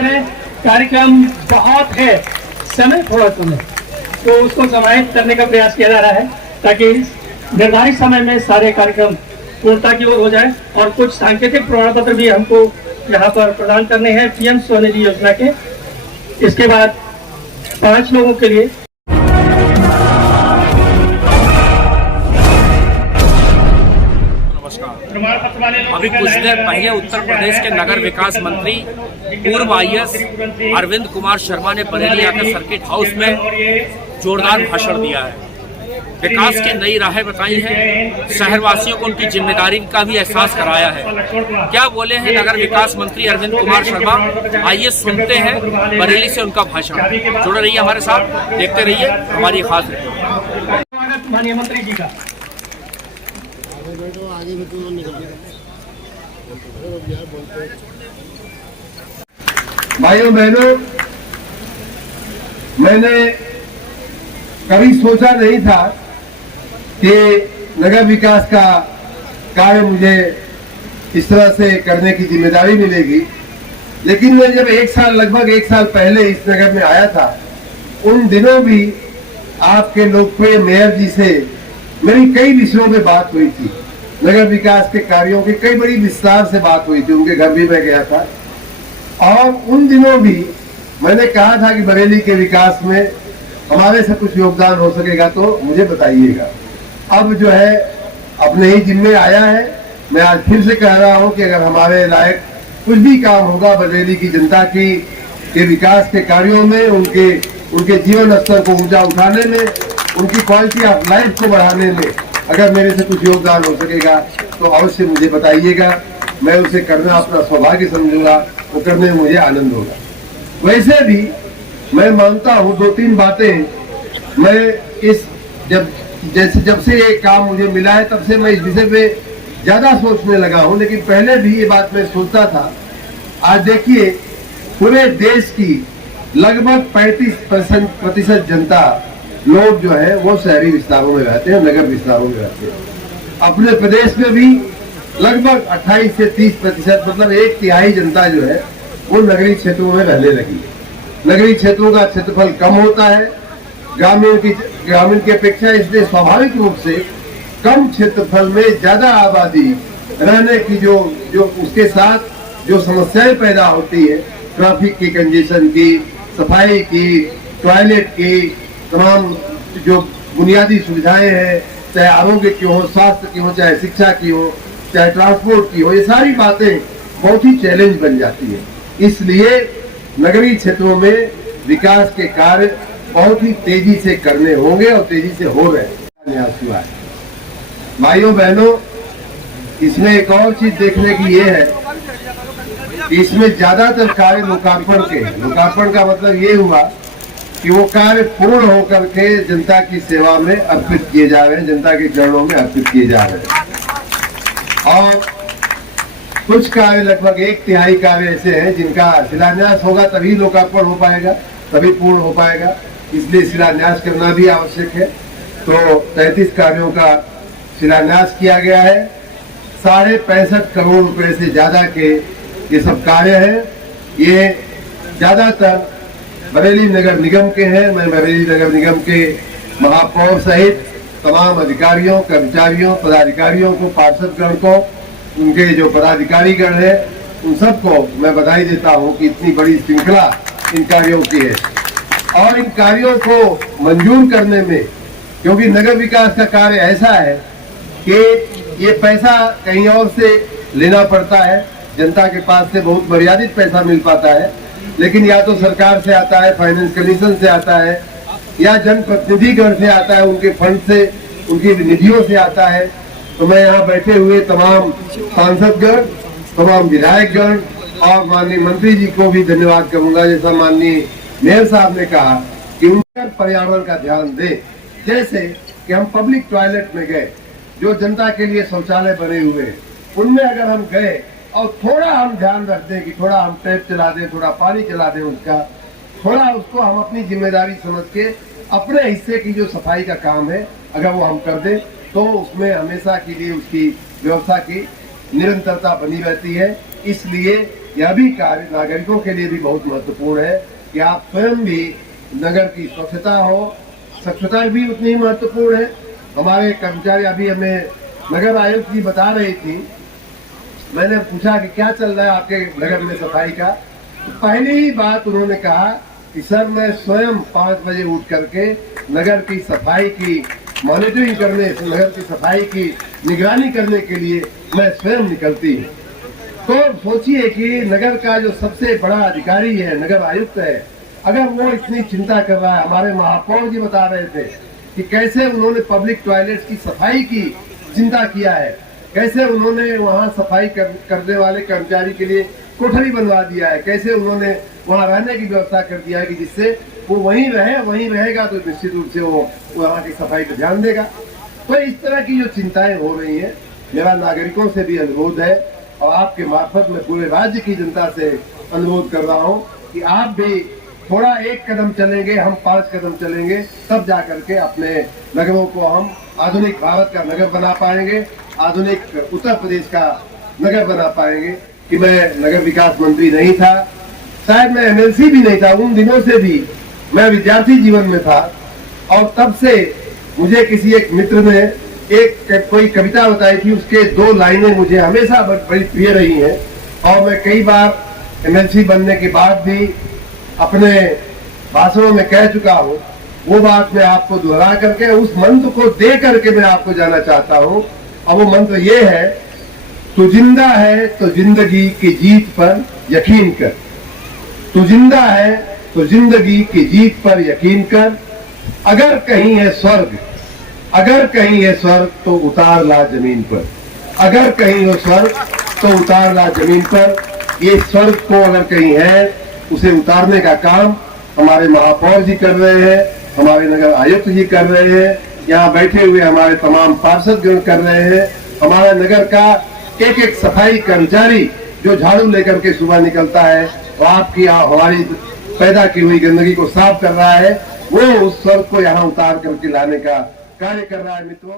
कार्यक्रम बहुत है, समय थोड़ा कम है, तो उसको समाहित करने का प्रयास किया जा रहा है ताकि निर्धारित समय में सारे कार्यक्रम पूर्णता की ओर हो जाए। और कुछ सांकेतिक प्रमाण पत्र भी हमको यहाँ पर प्रदान करने हैं पीएम स्वनिधि योजना के। इसके बाद 5 लोगों के लिए अभी कुछ देर पहले उत्तर प्रदेश के नगर विकास मंत्री पूर्व आईएएस अरविंद कुमार शर्मा ने बरेली आकर सर्किट हाउस में जोरदार भाषण दिया है। विकास की नई राहें बताई हैं, शहरवासियों को उनकी जिम्मेदारी का भी एहसास कराया है। क्या बोले हैं नगर विकास मंत्री अरविंद कुमार शर्मा, आइए सुनते हैं बरेली से उनका भाषण। जुड़े रहिए हमारे साथ, देखते रहिए हमारी खास रिपोर्ट। माननीय मंत्री जी का भाइयों बहनों, मैंने कभी सोचा नहीं था कि नगर विकास का कार्य मुझे इस तरह से करने की जिम्मेदारी मिलेगी। लेकिन मैं जब लगभग एक साल पहले इस नगर में आया था, उन दिनों भी आपके लोकप्रिय मेयर जी से मेरी कई विषयों में बात हुई थी। नगर विकास के कार्यों की कई बड़ी विस्तार से बात हुई थी, उनके घर भी मैं गया था। और उन दिनों भी मैंने कहा था कि बरेली के विकास में हमारे से कुछ योगदान हो सकेगा तो मुझे बताइएगा। अब जो है अपने ही जिम्मे आया है। मैं आज फिर से कह रहा हूं कि अगर हमारे लायक कुछ भी काम होगा बरेली की जनता के विकास के कार्यों में, उनके जीवन स्तर को ऊंचा उठाने में, उनकी क्वालिटी ऑफ लाइफ को बढ़ाने में अगर मेरे से कुछ योगदान हो सकेगा तो अवश्य मुझे बताइएगा। मैं उसे करना अपना सौभाग्य समझूंगा, वो करने में मुझे आनंद होगा। वैसे भी मैं मानता हूँ 2-3 बातें मैं जब से ये काम मुझे मिला है तब से मैं इस विषय पे ज्यादा सोचने लगा हूँ, लेकिन पहले भी ये बात मैं सोचता था। आज देखिए, पूरे देश की लगभग 35% जनता लोग जो है वो शहरी विस्तारों में रहते हैं, नगर विस्तारों में रहते हैं। अपने प्रदेश में भी लगभग 28 से 30%, मतलब 1/3 जनता जो है वो नगरीय क्षेत्रों में रहने लगी है। नगरीय क्षेत्रों का क्षेत्रफल कम होता है ग्रामीण की अपेक्षा, इसलिए स्वाभाविक रूप से कम क्षेत्रफल में ज्यादा आबादी रहने की जो उसके साथ जो समस्याएं पैदा होती है, ट्रैफिक की, कंजेशन की, सफाई की, टॉयलेट की, तमाम जो बुनियादी सुविधाएं हैं, चाहे आरोग्य की हो, स्वास्थ्य की हो, चाहे शिक्षा की हो, चाहे ट्रांसपोर्ट की हो, ये सारी बातें बहुत ही चैलेंज बन जाती है। इसलिए नगरीय क्षेत्रों में विकास के कार्य बहुत ही तेजी से करने होंगे और तेजी से हो रहे हैं। भाइयों बहनों, इसमें एक और चीज देखने की ये है कि इसमें ज्यादातर कार्य लोकार्पण का मतलब ये हुआ कि वो कार्य पूर्ण होकर के जनता की सेवा में अर्पित किए जा रहे हैं, जनता के चरणों में अर्पित किए जा रहे हैं। और कुछ कार्य, लगभग 1/3 कार्य ऐसे हैं जिनका शिलान्यास होगा तभी लोकार्पण हो पाएगा, तभी पूर्ण हो पाएगा। इसलिए शिलान्यास करना भी आवश्यक है। तो 33 कार्यों का शिलान्यास किया गया है। 65.5 करोड़ रुपए से ज्यादा के ये सब कार्य हैं। ये ज्यादातर बरेली नगर निगम के हैं। मैं बरेली नगर निगम के महापौर सहित तमाम अधिकारियों, कर्मचारियों, पदाधिकारियों को, पार्षदगण को, उनके जो पदाधिकारीगण है, उन सबको मैं बधाई देता हूं कि इतनी बड़ी श्रृंखला इन कार्यों की है। और इन कार्यों को मंजूर करने में, क्योंकि नगर विकास का कार्य ऐसा है कि ये पैसा कहीं और से लेना पड़ता है, जनता के पास से बहुत मर्यादित पैसा मिल पाता है, लेकिन या तो सरकार से आता है, फाइनेंस कमीशन से आता है, या जनप्रतिनिधिगण से आता है, उनके फंड से, उनकी निधियों से आता है। तो मैं यहाँ बैठे हुए तमाम सांसदगण, तमाम विधायकगण और माननीय मंत्री जी को भी धन्यवाद करूंगा। जैसा माननीय मेयर साहब ने कहा कि उनका पर्यावरण का ध्यान दे। जैसे कि हम पब्लिक टॉयलेट में गए, जो जनता के लिए शौचालय बने हुए हैं, उनमें अगर हम गए और थोड़ा हम ध्यान रख दें कि थोड़ा हम टैप चला दें, थोड़ा पानी चला दें, उसका थोड़ा उसको हम अपनी जिम्मेदारी समझ के अपने हिस्से की जो सफाई का काम है अगर वो हम कर दें, तो उसमें हमेशा के लिए उसकी व्यवस्था की निरंतरता बनी रहती है। इसलिए यह भी कार्य नागरिकों के लिए भी बहुत महत्वपूर्ण है कि आप स्वयं भी नगर की स्वच्छता भी उतनी ही महत्वपूर्ण है। हमारे कर्मचारी अभी हमें नगर आयुक्त जी बता रही थी, मैंने पूछा कि क्या चल रहा है आपके नगर में सफाई का, तो पहली ही बात उन्होंने कहा कि सर मैं स्वयं 5 बजे उठ करके नगर की सफाई की मॉनिटरिंग करने, नगर की सफाई की निगरानी करने के लिए मैं स्वयं निकलती हूँ। तो सोचिए कि नगर का जो सबसे बड़ा अधिकारी है, नगर आयुक्त है, अगर वो इतनी चिंता कर रहा है। हमारे महापौर जी बता रहे थे कि कैसे उन्होंने पब्लिक टॉयलेट्स की सफाई की चिंता किया है, कैसे उन्होंने वहाँ सफाई करने वाले कर्मचारी के लिए कोठरी बनवा दिया है, कैसे उन्होंने वहाँ रहने की व्यवस्था कर दिया है कि जिससे वो वहीं रहेगा तो निश्चित रूप से वो वहाँ की सफाई पर ध्यान देगा। तो इस तरह की जो चिंताएं हो रही हैं, मेरा नागरिकों से भी अनुरोध है और आपके मार्फत में पूरे राज्य की जनता से अनुरोध कर रहा हूँ कि आप भी थोड़ा 1 कदम चलेंगे, हम 5 कदम चलेंगे, तब जा करके अपने नगरों को हम आधुनिक भारत का नगर बना पाएंगे, आधुनिक उत्तर प्रदेश का नगर बना पाएंगे। कि मैं नगर विकास मंत्री नहीं था, शायद मैं एमएलसी भी नहीं था, उन दिनों से भी मैं विद्यार्थी जीवन में था और तब से मुझे किसी एक मित्र ने कोई कविता बताई थी, उसके 2 लाइनें मुझे हमेशा बड़ी प्रिय रही हैं और मैं कई बार एमएलसी बनने के बाद भी अपने भाषणों में कह चुका हूँ। वो बात मैं आपको दोहरा करके उस मंत्र को दे करके मैं आपको जाना चाहता हूँ और वो मंत्र ये है, तू जिंदा है तो जिंदगी की जीत पर यकीन कर, तू जिंदा है तो जिंदगी की जीत पर यकीन कर, अगर कहीं है स्वर्ग तो उतार ला जमीन पर, अगर कहीं हो स्वर्ग तो उतार ला जमीन पर। ये स्वर्ग को अगर कहीं है उसे उतारने का काम हमारे महापौर जी कर रहे हैं, हमारे नगर आयुक्त जी कर रहे हैं, यहाँ बैठे हुए हमारे तमाम पार्षद गण कर रहे हैं, हमारे नगर का एक सफाई कर्मचारी जो झाड़ू लेकर के सुबह निकलता है और आपकी हमारी पैदा की हुई गंदगी को साफ कर रहा है, वो उस स्वर्ग को यहाँ उतार करके लाने का कार्य कर रहा है। मित्रों,